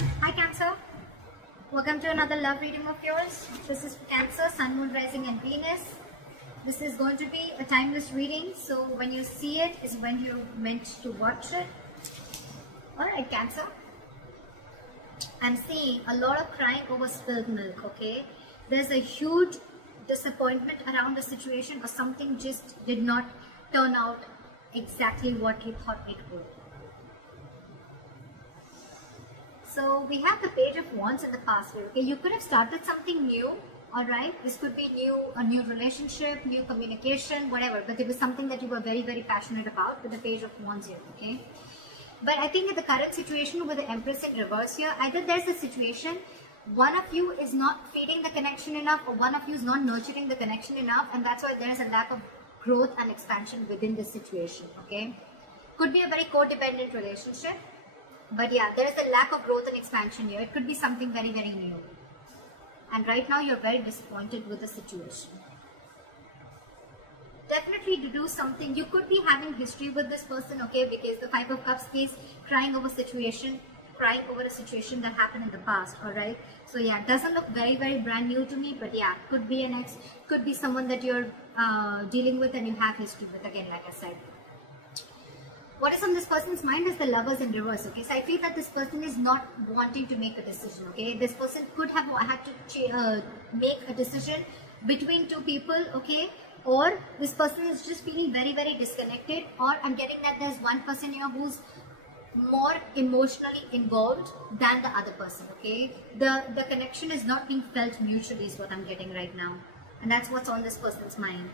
Hi Cancer, welcome to another love reading of yours. This is for Cancer, Sun, Moon, Rising and Venus. This is going to be a timeless reading, so when you see it is when you're meant to watch it. Alright Cancer, I'm seeing a lot of crying over spilled milk, okay? There's a huge disappointment around the situation, or something just did not turn out exactly what you thought it would. So we have the Page of Wands in the past here. Okay, you could have started something new, all right? This could be a new relationship, new communication, whatever. But it was something that you were very, very passionate about with the Page of Wands here, okay? But I think in the current situation with the Empress in reverse here, either there's a situation, one of you is not feeding the connection enough, or one of you is not nurturing the connection enough, and that's why there's a lack of growth and expansion within this situation, okay? Could be a very codependent relationship. But yeah, there is a lack of growth and expansion here. It could be something very, very new. And right now you're very disappointed with the situation. Definitely to do something. You could be having history with this person, okay? Because the Five of Cups is crying over a situation that happened in the past, alright? So yeah, it doesn't look very, very brand new to me. But yeah, could be an ex, could be someone that you're dealing with and you have history with, again, like I said. What is on this person's mind is the Lovers in reverse, okay? So I feel that this person is not wanting to make a decision, okay? This person could have had to make a decision between two people, okay? Or this person is just feeling very, very disconnected, or I'm getting that there's one person, who's more emotionally involved than the other person, okay? The connection is not being felt mutually is what I'm getting right now. And that's what's on this person's mind.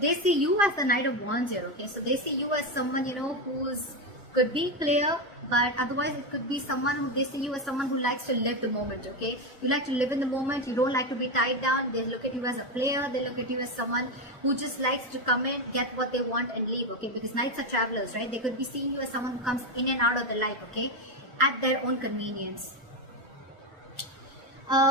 They see you as the Knight of Wands here, okay? So they see you as someone, who's could be clear, but otherwise it could be someone who, they see you as someone who likes to live the moment, okay? You like to live in the moment, you don't like to be tied down. They look at you as a player, they look at you as someone who just likes to come in, get what they want and leave, okay? Because Knights are travelers, right? They could be seeing you as someone who comes in and out of their life, okay? At their own convenience.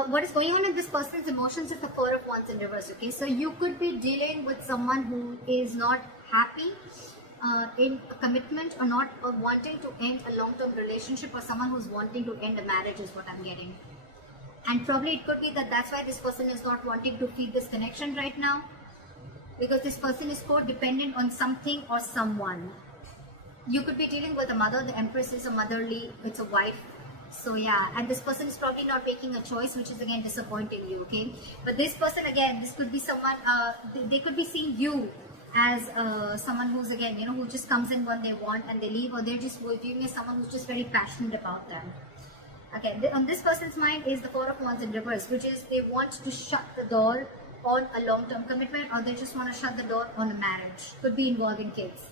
What is going on in this person's emotions is the Four of Wands in reverse, okay? So you could be dealing with someone who is not happy in a commitment, or not wanting to end a long-term relationship, or someone who's wanting to end a marriage is what I'm getting. And probably it could be that that's why this person is not wanting to feed this connection right now, because this person is codependent on something or someone. You could be dealing with a mother. The Empress is a motherly, it's a wife. So yeah, and this person is probably not making a choice, which is again disappointing you, okay? But this person, again, this could be someone, they could be seeing you as someone who's, again, who just comes in when they want and they leave, or they're just viewing as someone who's just very passionate about them. Okay, on this person's mind is the Four of Wands in reverse, which is they want to shut the door on a long-term commitment, or they just want to shut the door on a marriage. Could be involving kids.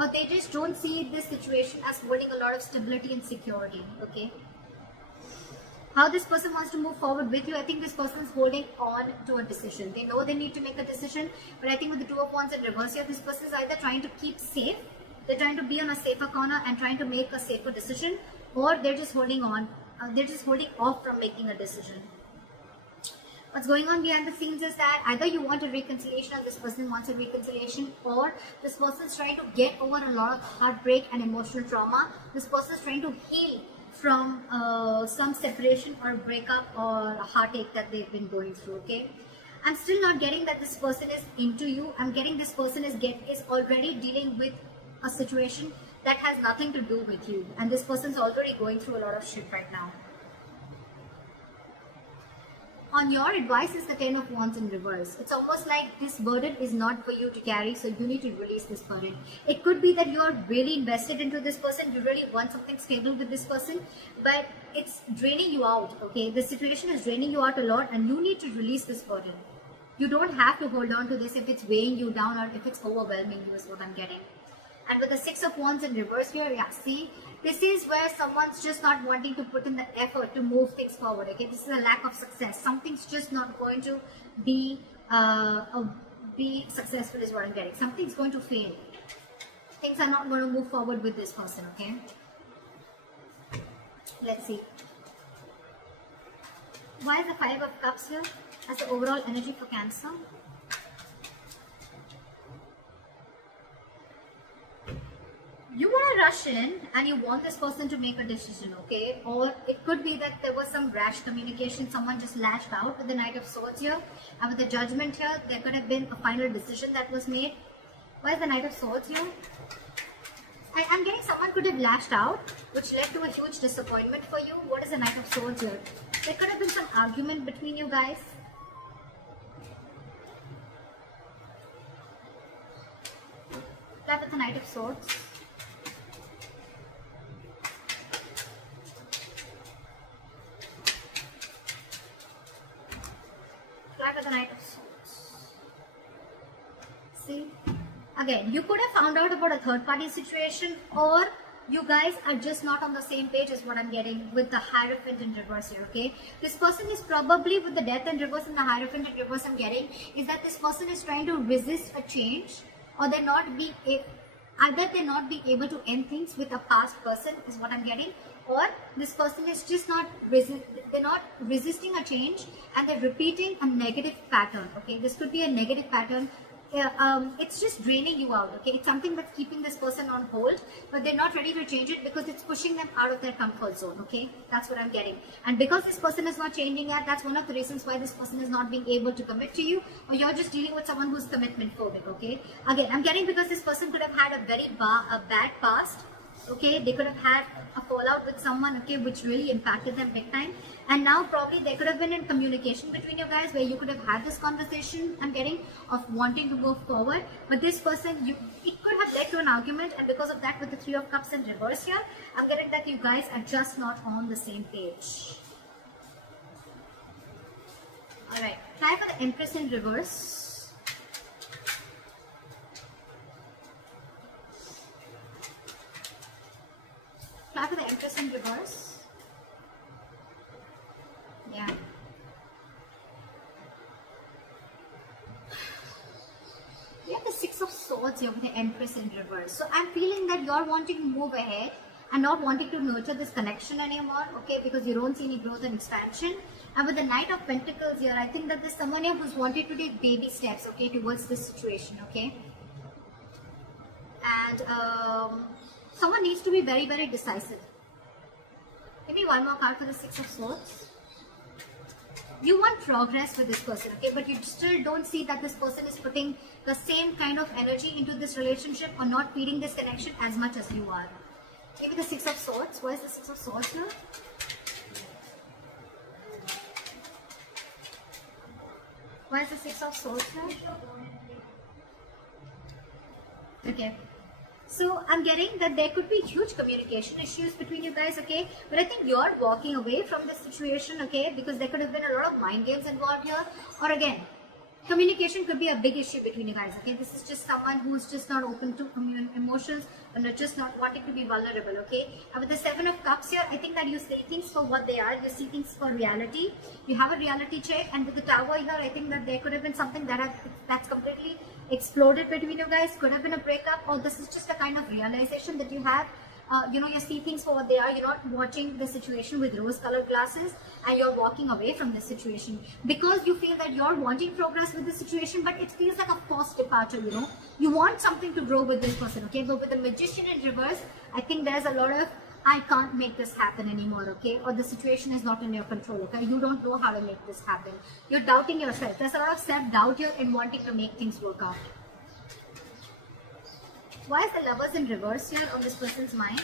Or they just don't see this situation as holding a lot of stability and security, okay? How this person wants to move forward with you, I think this person is holding on to a decision. They know they need to make a decision, but I think with the Two of Wands in reverse here, this person is either trying to keep safe, they're trying to be on a safer corner and trying to make a safer decision, or they're just holding on, they're just holding off from making a decision. What's going on behind the scenes is that either you want a reconciliation, or this person wants a reconciliation, or this person is trying to get over a lot of heartbreak and emotional trauma. This person is trying to heal from some separation or breakup or a heartache that they've been going through, okay? I'm still not getting that this person is into you. I'm getting this person is already dealing with a situation that has nothing to do with you, and this person's already going through a lot of shit right now. On your advice is the Ten of Wands in reverse. It's almost like this burden is not for you to carry, so you need to release this burden. It could be that you're really invested into this person, you really want something stable with this person, but it's draining you out, okay? The situation is draining you out a lot, and you need to release this burden. You don't have to hold on to this if it's weighing you down, or if it's overwhelming you, is what I'm getting. And with the Six of Wands in reverse here, yeah, see, this is where someone's just not wanting to put in the effort to move things forward, okay? This is a lack of success. Something's just not going to be successful is what I'm getting. Something's going to fail. Things are not going to move forward with this person, okay? Let's see. Why is the Five of Cups here as the overall energy for Cancer? you want to rush in and you want this person to make a decision, okay? Or it could be that there was some rash communication, someone just lashed out with the Knight of Swords here, and with the Judgment here, there could have been a final decision that was made. Why is the Knight of Swords here? I'm getting someone could have lashed out, which led to a huge disappointment for you. What is the Knight of Swords here? There could have been some argument between you guys. Play with the Knight of Swords. Play with the Knight of Swords. See? Again, you could have found out about a third party situation, or you guys are just not on the same page is what I'm getting with the Hierophant in reverse here, okay? This person is probably with the Death in reverse and the Hierophant in reverse I'm getting is that this person is trying to resist a change, or they're not being either they're not being able to end things with a past person is what I'm getting, or this person is just not they're not resisting a change and they're repeating a negative pattern, okay? This could be a negative pattern. It's just draining you out, okay? It's something that's keeping this person on hold, but they're not ready to change it because it's pushing them out of their comfort zone, okay? That's what I'm getting. And because this person is not changing that, that's one of the reasons why this person is not being able to commit to you, or you're just dealing with someone who's commitment phobic, okay? Again, I'm getting because this person could have had a very bad past, okay? They could have had a fallout with someone, okay, which really impacted them big time. And now probably there could have been a communication between you guys where you could have had this conversation, I'm getting, of wanting to go forward. But this person, it could have led to an argument, and because of that with the Three of Cups in reverse here, I'm getting that you guys are just not on the same page. Alright, try for the Empress in reverse. Try for the Empress in reverse. Yeah. We have the Six of Swords here with the Empress in reverse. So I'm feeling that you're wanting to move ahead and not wanting to nurture this connection anymore, okay, because you don't see any growth and expansion. And with the Knight of Pentacles here, I think that there's someone here who's wanted to take baby steps, okay, towards this situation, okay. And someone needs to be very, very decisive. Maybe one more card for the Six of Swords. You want progress with this person, okay, but you still don't see that this person is putting the same kind of energy into this relationship or not feeding this connection as much as you are. Maybe the Six of Swords. Why is the Six of Swords here? Why is the Six of Swords here? Okay. So I'm getting that there could be huge communication issues between you guys, okay? But I think you're walking away from this situation, okay? Because there could have been a lot of mind games involved here. Or again, communication could be a big issue between you guys, okay? This is just someone who's just not open to emotions and they're just not wanting to be vulnerable, okay? And with the Seven of Cups here, I think that you see things for what they are. You see things for reality. You have a reality check. And with the Tower here, I think that there could have been something that's completely exploded between you guys. Could have been a breakup, or this is just a kind of realization that you have. You see things for what they are. You're not watching the situation with rose-colored glasses, and you're walking away from the situation because you feel that you're wanting progress with the situation, but it feels like a forced departure, you know. You want something to grow with this person, okay? But with the Magician in reverse, I think there's a lot of, I can't make this happen anymore, okay? Or the situation is not in your control, okay? You don't know how to make this happen. You're doubting yourself. There's a lot of self-doubt here in wanting to make things work out. Why is the Lovers in reverse here on this person's mind?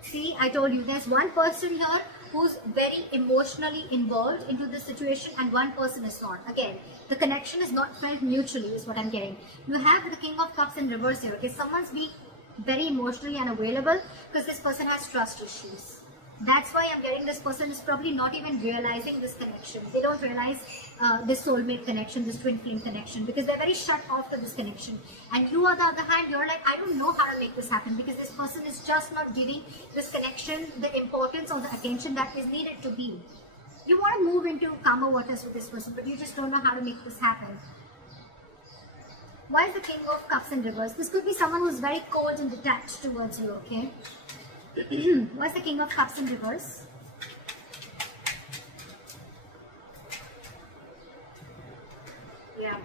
See, I told you, there's one person here who's very emotionally involved into this situation and one person is not. Again, the connection is not felt mutually is what I'm getting. You have the King of Cups in reverse here, okay? Someone's being very emotionally unavailable because this person has trust issues. That's why I'm getting this person is probably not even realizing this connection. They don't realize this soulmate connection, this twin flame connection, because they're very shut off to this connection. And you, on the other hand, you're like, I don't know how to make this happen because this person is just not giving this connection the importance or the attention that is needed to be. You want to move into calmer waters with this person, but you just don't know how to make this happen. Why is the King of Cups in reverse? This could be someone who's very cold and detached towards you, okay? Why is the King of Cups in reverse? Yeah.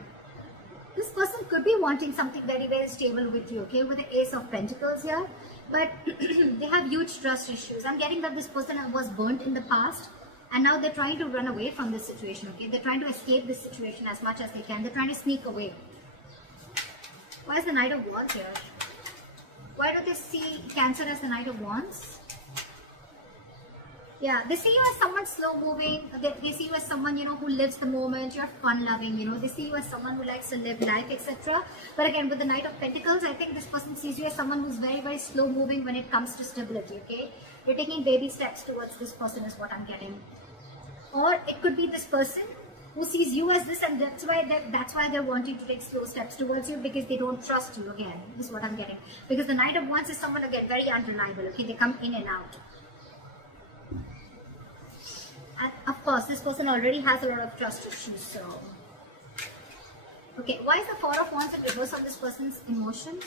This person could be wanting something very, very stable with you, okay, with the Ace of Pentacles here. But they have huge trust issues. I'm getting that this person was burnt in the past, and now they're trying to run away from this situation, okay? They're trying to escape this situation as much as they can. They're trying to sneak away. Why is the Knight of Wands here? Why do they see Cancer as the Knight of Wands? Yeah, they see you as someone slow moving. They see you as someone, you know, who lives the moment. You're fun loving, you know. They see you as someone who likes to live life, etc. But again, with the Knight of Pentacles, I think this person sees you as someone who's very, very slow moving when it comes to stability, okay? You're taking baby steps towards this person is what I'm getting. Or it could be this person who sees you as this, and that's why they're wanting to take slow steps towards you, because they don't trust you. Again, this is what I'm getting. Because the Knight of Wands is someone, again, very unreliable, okay? They come in and out. And of course, this person already has a lot of trust issues, so... Okay, why is the Four of Wands in reverse on this person's emotions?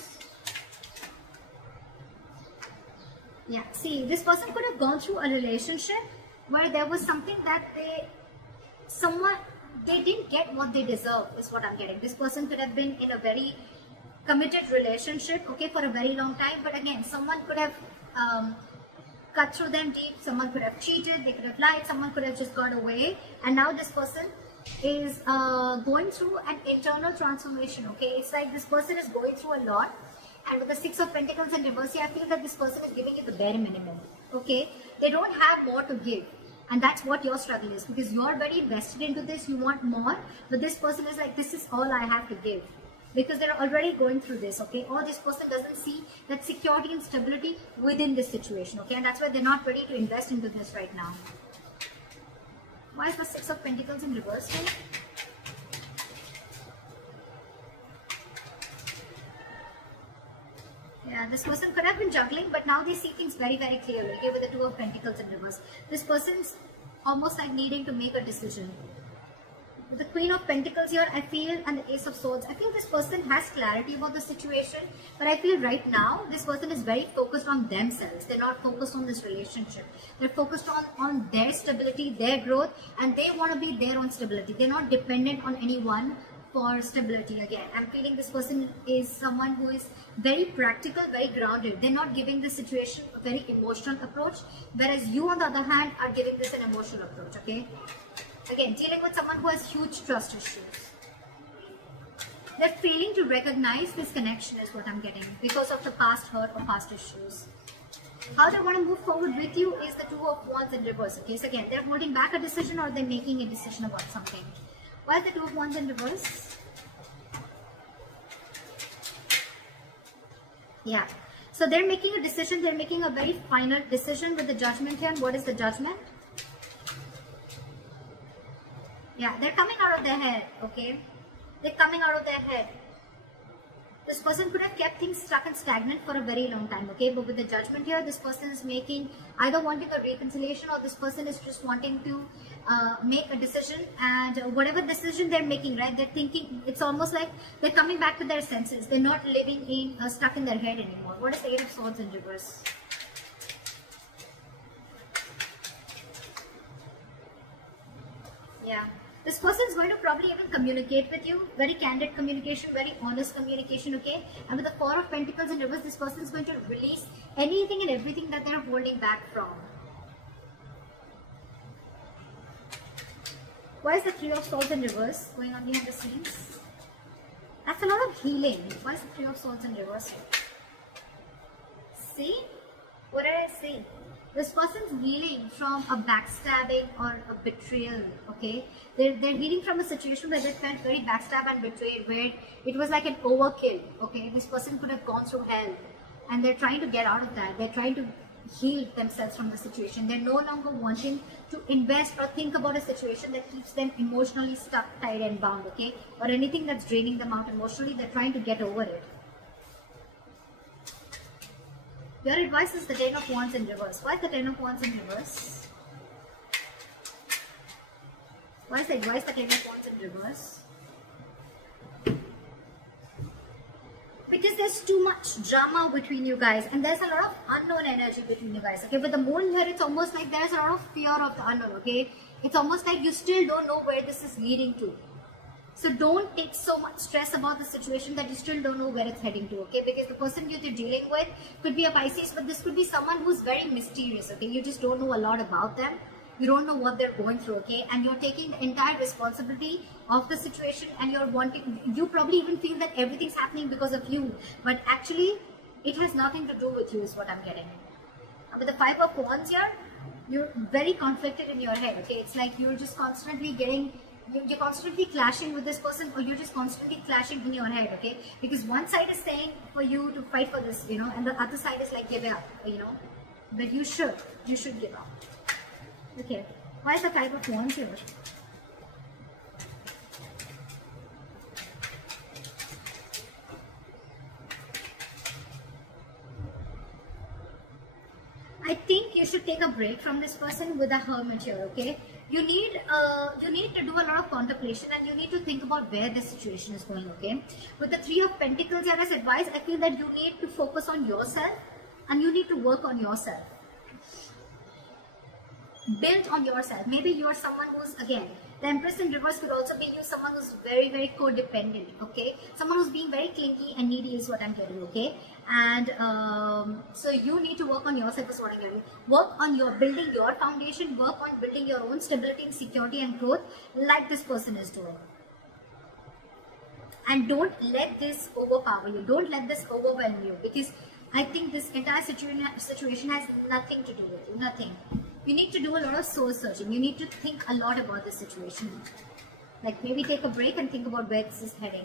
Yeah, see, this person could have gone through a relationship where there was something that they didn't get what they deserve, is what I'm getting. This person could have been in a very committed relationship, okay, for a very long time, but again, someone could have cut through them deep, someone could have cheated, they could have lied, someone could have just got away, and now this person is going through an internal transformation, okay? It's like this person is going through a lot, and with the Six of Pentacles in reverse here, I feel that this person is giving you the bare minimum, okay? They don't have more to give. And that's what your struggle is, because you're very invested into this, you want more, but this person is like, this is all I have to give, because they're already going through this, okay? Or this person doesn't see that security and stability within this situation, okay? And that's why they're not ready to invest into this right now. Why is the Six of Pentacles in reverse here? Yeah, this person could have been juggling, but now they see things very, very clearly, okay, with the Two of Pentacles in reverse. This person's almost like needing to make a decision. With the Queen of Pentacles here, I feel, and the Ace of Swords, I feel this person has clarity about the situation, but I feel right now, this person is very focused on themselves. They're not focused on this relationship. They're focused on their stability, their growth, and they want to be their own stability. They're not dependent on anyone for stability. Again, I'm feeling this person is someone who is very practical, very grounded. They're not giving the situation a very emotional approach, whereas you, on the other hand, are giving this an emotional approach, okay? Again, dealing with someone who has huge trust issues. They're failing to recognize this connection is what I'm getting, because of the past hurt or past issues. How they want to move forward with you is the Two of Wands in reverse, okay? So again, they're holding back a decision, or they're making a decision about something. Why is the Two of Wands in reverse? Yeah. So they're making a decision. They're making a very final decision with the Judgment here. And what is the Judgment? Yeah, they're coming out of their head, okay? They're coming out of their head. This person could have kept things stuck and stagnant for a very long time, okay? But with the Judgment here, this person is making, either wanting a reconciliation, or this person is just wanting to make a decision. And whatever decision they're making, right, they're thinking, it's almost like they're coming back to their senses. They're not living in, stuck in their head anymore. What is the Eight of Swords in reverse? Yeah. This person is going to probably even communicate with you, very candid communication, very honest communication, okay? And with the Four of Pentacles in reverse, this person is going to release anything and everything that they're holding back from. Why is the Three of Swords in reverse going on behind the scenes? That's a lot of healing. Why is the Three of Swords in reverse? See? What did I say? This person's healing from a backstabbing or a betrayal, okay? They're healing from a situation where they felt very backstabbed and betrayed, where it was like an overkill, okay? This person could have gone through hell, and they're trying to get out of that. They're trying to heal themselves from the situation. They're no longer wanting to invest or think about a situation that keeps them emotionally stuck, tied and bound, okay? Or anything that's draining them out emotionally. They're trying to get over it. Your advice is the Ten of Wands in reverse. Why is the Ten of Wands in reverse? Why is the Ten of Wands in reverse? Because there's too much drama between you guys, and there's a lot of unknown energy between you guys, okay? With the Moon here, it's almost like there's a lot of fear of the unknown, okay? It's almost like you still don't know where this is leading to. So don't take so much stress about the situation that you still don't know where it's heading to, okay? Because the person you're dealing with could be a Pisces, but this could be someone who's very mysterious, okay? You just don't know a lot about them. You don't know what they're going through, okay? And you're taking the entire responsibility of the situation, and you probably even feel that everything's happening because of you. But actually, it has nothing to do with you is what I'm getting. With the Five of Wands here, you're very conflicted in your head, okay? It's like you're just constantly you're constantly clashing with this person, or you're just constantly clashing in your head, okay? Because one side is saying for you to fight for this, and the other side is like give up, but you should give up. Okay, why is the Five of Wands here? I think you should take a break from this person with a Hermit here, okay? You need to do a lot of contemplation, and you need to think about where this situation is going, okay? With the Three of Pentacles here as advice, I feel that you need to focus on yourself, and you need to work on yourself. Build on yourself. Maybe you are someone who's, again, the Empress in reverse could also be you, someone who's very, very codependent, okay? Someone who's being very clingy and needy is what I'm getting, okay? And so you need to work on yourself is what I'm getting. Work on building your foundation, work on building your own stability and security and growth like this person is doing. And don't let this overpower you. Don't let this overwhelm you, because I think this entire situation has nothing to do with you, nothing. You need to do a lot of soul searching. You need to think a lot about this situation. Like maybe take a break and think about where this is heading.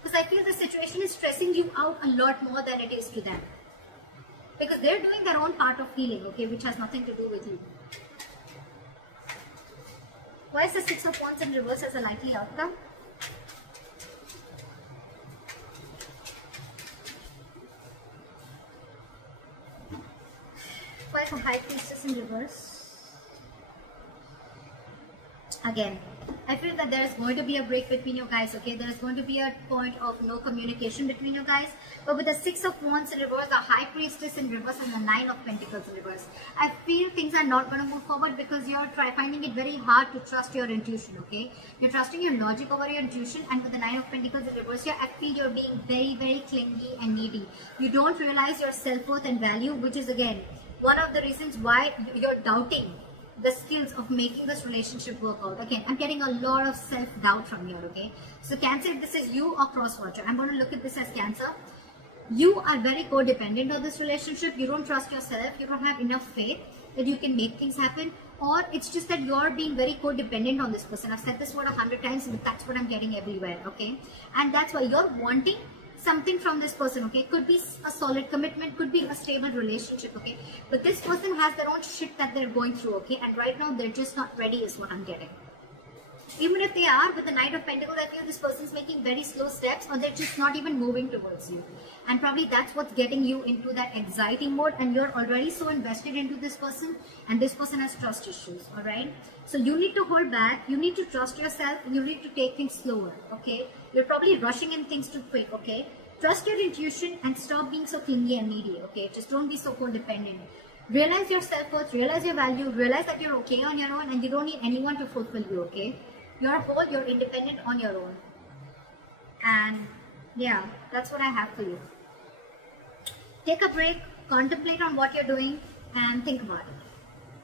Because I feel the situation is stressing you out a lot more than it is to them. Because they're doing their own part of healing, okay, which has nothing to do with you. Why is the Six of Wands in reverse as a likely outcome? Why for High Priestess in reverse? Again, I feel that there is going to be a break between you guys, okay? There is going to be a point of no communication between you guys. But with the Six of Wands in reverse, the High Priestess in reverse, and the Nine of Pentacles in reverse, I feel things are not going to move forward because you're finding it very hard to trust your intuition, okay? You're trusting your logic over your intuition, and with the Nine of Pentacles in reverse here, I feel you're being very, very clingy and needy. You don't realize your self-worth and value, which is, again, one of the reasons why you're doubting the skills of making this relationship work out. Again, I'm getting a lot of self-doubt from here, okay? So Cancer, if this is you or cross-watcher, I'm going to look at this as Cancer. You are very codependent on this relationship. You don't trust yourself. You don't have enough faith that you can make things happen. Or it's just that you're being very codependent on this person. I've said this word 100 times, but that's what I'm getting everywhere, okay? And that's why you're wanting something from this person, okay? Could be a solid commitment, could be a stable relationship, okay? But this person has their own shit that they're going through, okay? And right now they're just not ready is what I'm getting. Even if they are, with the Knight of Pentacles, I feel this person's making very slow steps, or they're just not even moving towards you. And probably that's what's getting you into that anxiety mode, and you're already so invested into this person, and this person has trust issues, alright? So you need to hold back, you need to trust yourself, and you need to take things slower, okay? You're probably rushing in things too quick, okay? Trust your intuition and stop being so clingy and needy, okay? Just don't be so codependent. Realize your self-worth, realize your value, realize that you're okay on your own, and you don't need anyone to fulfill you, okay? You're whole, you're independent on your own. And yeah, that's what I have for you. Take a break, contemplate on what you're doing, and think about it.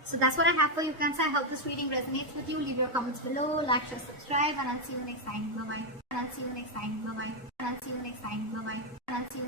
So that's what I have for you, Cancer. I hope this reading resonates with you. Leave your comments below, like, share, subscribe, and I'll see you next time. Bye-bye. And I'll see you next time. Bye-bye. And I'll see you next time. Bye-bye. And I'll see you